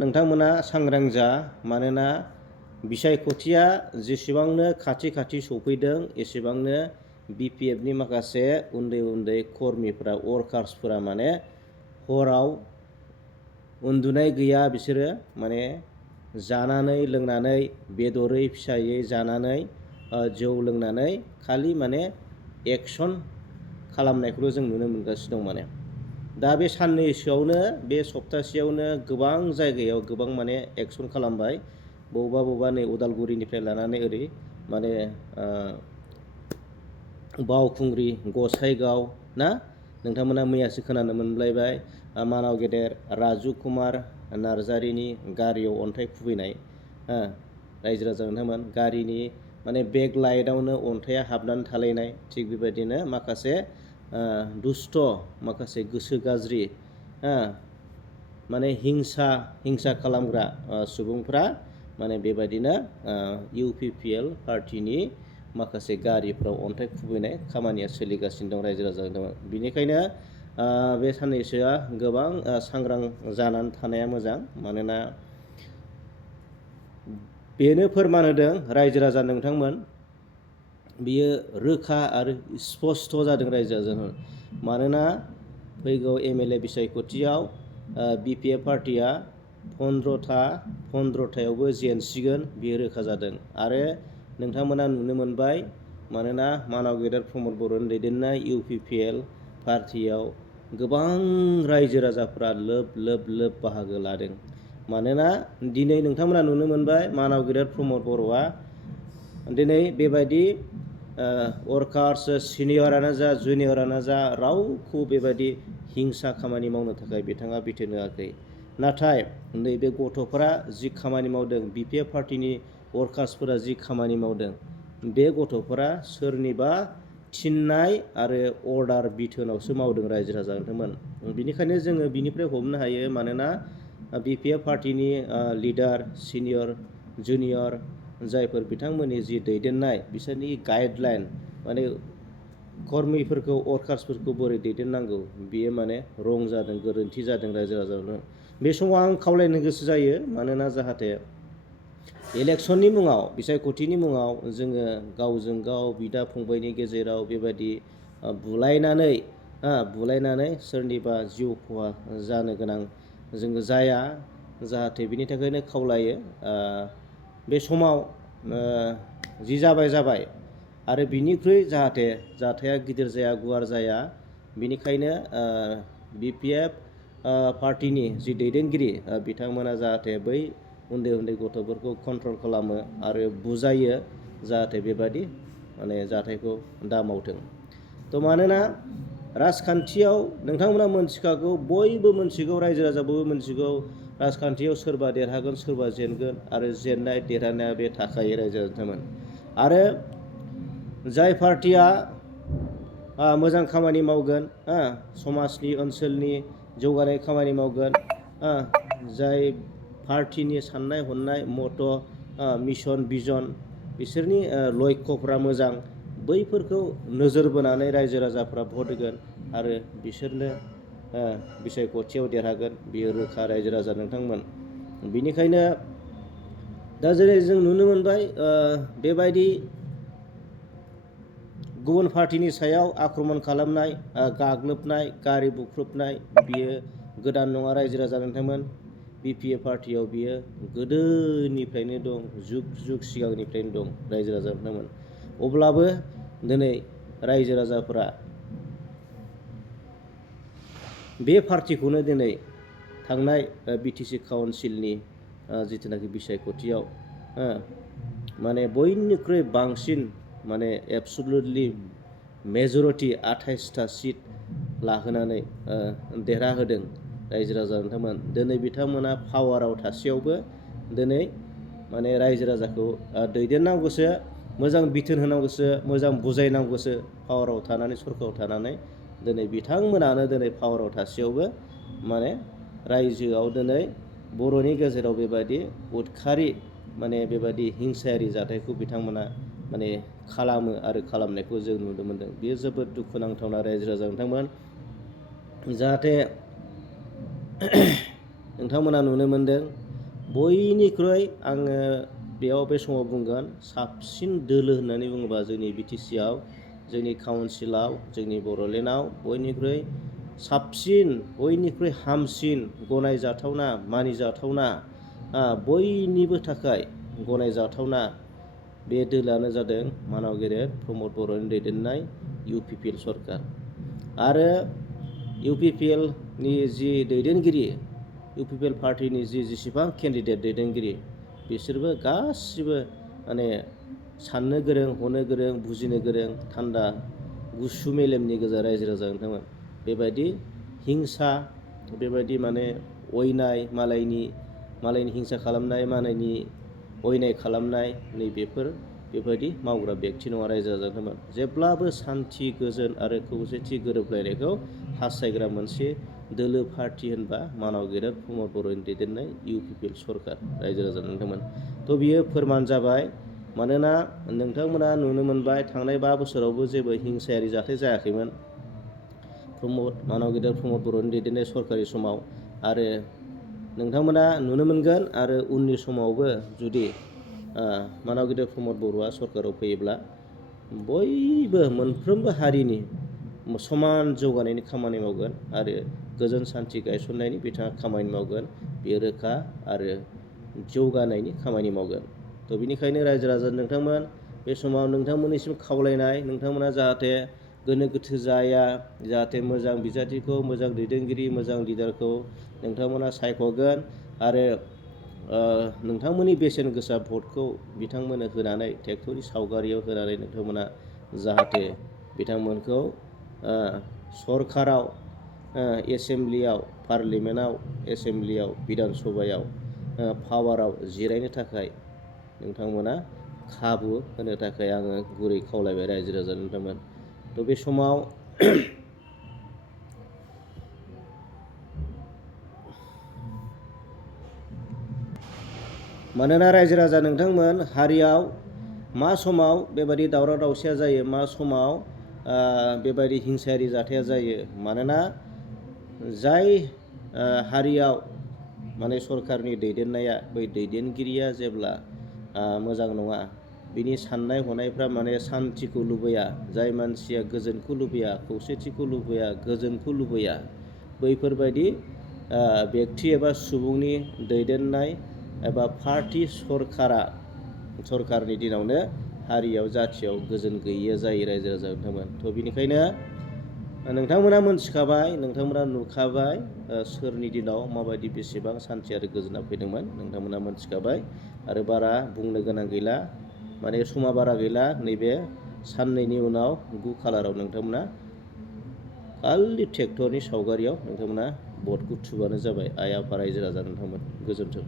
नोंथांमोना सांग्रां जा मानोना बिसायख'थिया जेसेबांनो खाथि सफैदों एसेबांनो BPFनि माखासे उन्दै कर्मिफोरा वर्कार्सफोरा माने हराव उन्दुनाय गैया बिसोरो माने जानानै लोंनानै बेदरै फिसायै जानानै जौ लोंनानै खालि माने एक्सन खालामनायखौल' जों नुनो मोनगासिनो दं माने दा बे साननैसोआवनो बे सप्तासेयावनो गोबां जायगायाव गोबां माने एक्सन खालामबाय बबेबा नै उदालगुरिनिफ्राय लानानै ओरै माने बावखुंग्रि गसाइगाव ना नोंथांमोना मैयासो खोनानो मोनलायबाय मानाव गेदेर राजु कुमार नार्जारिनि गारियाव अन्थाइ खुबैनाय रायजो राजा नोंथांमोन गारिनि माने बेक लाइटआवनो अन्थाइया हाबनानै थालायनाय थिग बेबायदिनो माखासे दुष्ट माखासे गोसो गाज्रि माने हिंसा खालामग्रा सुबुंफ्रा माने बेबायदिनो UPPL पार्टिनि माखासे गारिफ्राव अन्थाइ खुबैनाय खामानिया सोलिगासिनो दं रायजो राजा बिनिखायनो बे साननैसोआ गोबां सांग्रां जानानै थानाया मोजां मानोना बेनो फोरमान होदों रायजो राजा नोंथांमोन बियो रोखा आरो स्पष्ट जादों रायजो राजा मानोना फैगौ MLA बिसायख'थियाव BPF पार्टिया 15थायावबो जेनसिगोन बियो रोखा जादों आरो नोंथांमोना नुनो मोनबाय मानोना मानाव गेदेर प्रमद बर'नि दैदेननाय UPPL पार्टियाव गोबां रायजो राजाफ्रा लोब बाहागो लादों मानोना दिनै नोंथांमोना नुनो मोनबाय मानाव गेदेर प्रमद बर'आ दिनै बेबायदि वर्कार्स सिनियरानो जा जुनियरानो जा रावखौ बेबायदि हिंसा खामानि मावनो थाखाय बिथाङा बिथोन होआखै नाथाय नैबे गथ'फोरा जि खामानि मावदों BPF पार्टिनि वर्कार्सफोरा जि खामानि मावदों बे गथ'फोरा सोरनिबा थिननाय आरो अर्डार बिथोनावसो मावदों रायजो राजा नोंथांमोन बिनिखायनो जोङो बिनिफ्राय हमनो हायो मानोना BPF पार्टिनि लिडार सिनियर जुनियर जायफोर बिथांमोननि जि दैदेननाय बिसोरनि गाइडलाइन माने कर्मिफोरखौ वर्कार्सफोरखौ बोरै दैदेननांगौ बियो माने रं जादों गोरोन्थि जादों रायजो राजानो बे समाव आं खावलायनो गोसो जायो मानोना जाहाथे इलेक्सननि मुङाव बिसायख'थिनि मुङाव जोङो गावजों गाव बिदा फंबायनि गेजेराव बेबायदि बुलायनानै सोरनिबा जिउ खहा जानो गोनां जोङो जाया जाहाथे बिनि थाखायनो खावलायो बे समाव जि जाबाय आरो बिनिख्रुइ जाहाथे जाथाया गिदिर जाया गुवार जाया बिनिखायनो BPF पार्टिनि जि दैदेनगिरि बिथांमोना जाहाथे बै उन्दै गथ'फोरखौ कन्ट्रल खालामो आरो बुजायो जाहाथे बेबादि माने जाथायखौ दा मावथों थ' मानोना राजखान्थियाव नोंथांमोना मोनथिखागौ बयबो मोनथिगौ रायजो राजाबो मोनथिगौ राजखान्थियाव सोरबा देरहागोन सोरबा जेनगोन आरो जेननाय देरहानाया बे थाखायो रायजो राजामोन आरो जाय पार्टिया मोजां खामानि मावगोन समाजनि ओनसोलनि जौगानाय खामानि मावगोन जाय पार्टिनि साननाय हनाय मट' मिशन भिजन बिसोरनि लक्ष्यफ्रा मोजां बैफोरखौ नोजोर बोनानै रायजो राजाफ्रा भट होगोन आरो बिसोरनो बिसायख'थियाव देरहागोन बियो रोखा रायजो राजा नोंथांमोन बिनिखायनो दा जेरै जों नुनो मोनबाय बेबायदि गुबुन पार्टिनि सायाव आक्रमण खालामनाय गाग्लोबनाय गारि बुख्रुबनाय बियो गोदान नङा रायजो राजा नोंथांमोन BPF पार्टियाव बियो गोदोनिफ्रायनो दं जुग सिगांनिफ्रायनो दं रायजो राजा नोंथांमोन अब्लाबो दिनै रायजो राजाफोरा बे पार्टिखौनो दिनै थांनाय BTC काउन्सिलनि जिथुनाखि बिसायख'थियाव माने बयनिख्रुइ बांसिन माने एबसुलुटलि मेजरिटि 28टा सिट लाहोनानै देरहाहोदों रायजो राजा नोंथांमोन दिनै बिथांमोना पावाराव थासेयावबो दिनै माने रायजो राजाखौ दैदेननांगौसो मोजां बिथोन होनांगौसो मोजां बुजायनांगौसो पावाराव थानानै सरकाराव थानानै दिनै बिथांमोनानो दिनै पावाराव थासेयावबो माने रायजोआव दिनै बर'नि गेजेराव बेबायदि उदखारि माने बेबायदि हिंसायारि जाथायखौ बिथांमोना माने खालामो आरो खालामनायखौ जों नुनो मोनदों बेयो जोबोद दुखुनांथावना रायजो राजा नोंथांमोन जाहाथे नोंथांमोना नुनो मोन्दों बयनिख्रुइ आङो बेयाव बे समाव बुंगोन साबसिन दोलो होननानै बुङोबा जोंनि बिटिसिआव जोंनि काउन्सिलाव जोंनि बड'लेण्डआव बयनिख्रुइ साबसिन बयनिख्रुइ हामसिन गनायजाथावना मानिजाथावना बयनिबो थाखाय गनायजाथावना बे दोलोआनो जादों मानाव गेदेर प्रमद बर'नि दैदेननाय UPPL सरकार आरो UPPLनि जि दैदेनगिरि UPPL पार्टिनि जेसेबां केन्डिडेट दैदेनगिरि बिसोरबो गासिबो माने साननो गोरों हनो गोरों बुजिनो गोरों थान्दा गुसु मेलेमनि गोजा रायजो राजा नोंथांमोन बेबायदि हिंसा बेबायदि माने अयनाय मालायनि हिंसा खालामनाय मालायनि अयनाय खालामनाय बेबायदि मावग्रा बेक्ति नङा रायजो राजा नोंथांमोन जेब्लाबो सान्थि गोजोन आरो खौसेथि गोरोबलायनायखौ हास्थायग्रा मोनसे दोलो पार्टि होनबा मानाव गेदेर प्रमद बर'नि दैदेननाय UPPL सरकार रायजो राजा नोंथांमोन बियो फोरमान जाबाय मानोना नोंथांमोना नुनो मोनबाय थांनाय 5 बोसोरावबो जेबो हिंसायारि जाथाय जायाखैमोन मानाव गेदेर प्रमद बर'नि दैदेननाय सरकारनि समाव आरो नोंथांमोना नुनो मोनगोन आरो उननि समावबो जुदि मानाव गेदेर प्रमद बर'आ सरकाराव फैयोब्ला बयबो मोनफ्रोमबो हारिनि समान जौगानायनि खामानि मावगोन आरो गोजोन सान्थि गायसननायनि बिथाङा खामानि मावगोन बेयो रोखा आरो जौगानायनि खामानि मावगोन बेनिखायनो रायजो राजा नोंथांमोन बे समाव नोंथांमोननिसिम खावलायनाय नोंथांमोना जाहाथे गोनो गोथो जाया जाहाथे मोजां बिजाथिखौ मोजां दैदेनगिरि मोजां लिडारखौ नोंथांमोना सायख'गोन आरो नोंथांमोननि बेसेन गोसा भटखौ बिथांमोननो होनानै ट्रेक्टरनि सावगारियाव होनानै नोंथांमोना जाहाथे बिथांमोनखौ सरकाराव एसेमब्लियाव पार्लिमेन्टआव एसेमब्लियाव बिधान सभायाव पावाराव जिरायनो थाखाय नोंथांमोना खाबु होनो थाखाय आङो गुरै खावलायबाय रायजो राजा नोंथांमोन बे समाव मानोना रायजो राजा नोंथांमोन हारियाव मा समाव बेबायदि दावराव दावसिया जायो मा समाव बेबायदि हिंसायारि जाथाया जायो मानोना जाय हारियाव माने सरकारनि दैदेननाया बै दैदेनगिरिया जेब्ला मोजां नङा बिनि साननाय हनायफ्रा माने सान्थिखौ लुबैया जाय मानसिया गोजोनखौ लुबैया खौसेथिखौ लुबैया गोजोनखौ लुबैया बैफोरबायदि बेक्ति एबा सुबुंनि दैदेननाय एबा पार्टि सरकारनि दिनावनो हारियाव जाथियाव गोजोन गैयिया जायो रायजो राजा नोंथांमोन बेनिखायनो नोंथांमोना मोनथिखाबाय नोंथांमोना नुखाबाय सोरनि दिनाव माबायदि बेसेबां सान्थि आरो गोजोना फैदोंमोन नोंथांमोना मोनथिखाबाय आरो बारा बुंनो गोनां गैला माने समा बारा गैला नैबे साननैनि उनाव 9 खालाराव नोंथांमोना खालि ट्रेक्टरनि सावगारियाव नोंथांमोना भटखौ थुबानो जाबाय आइ आफा रायजो राजा नोंथांमोन गोजोन्थों।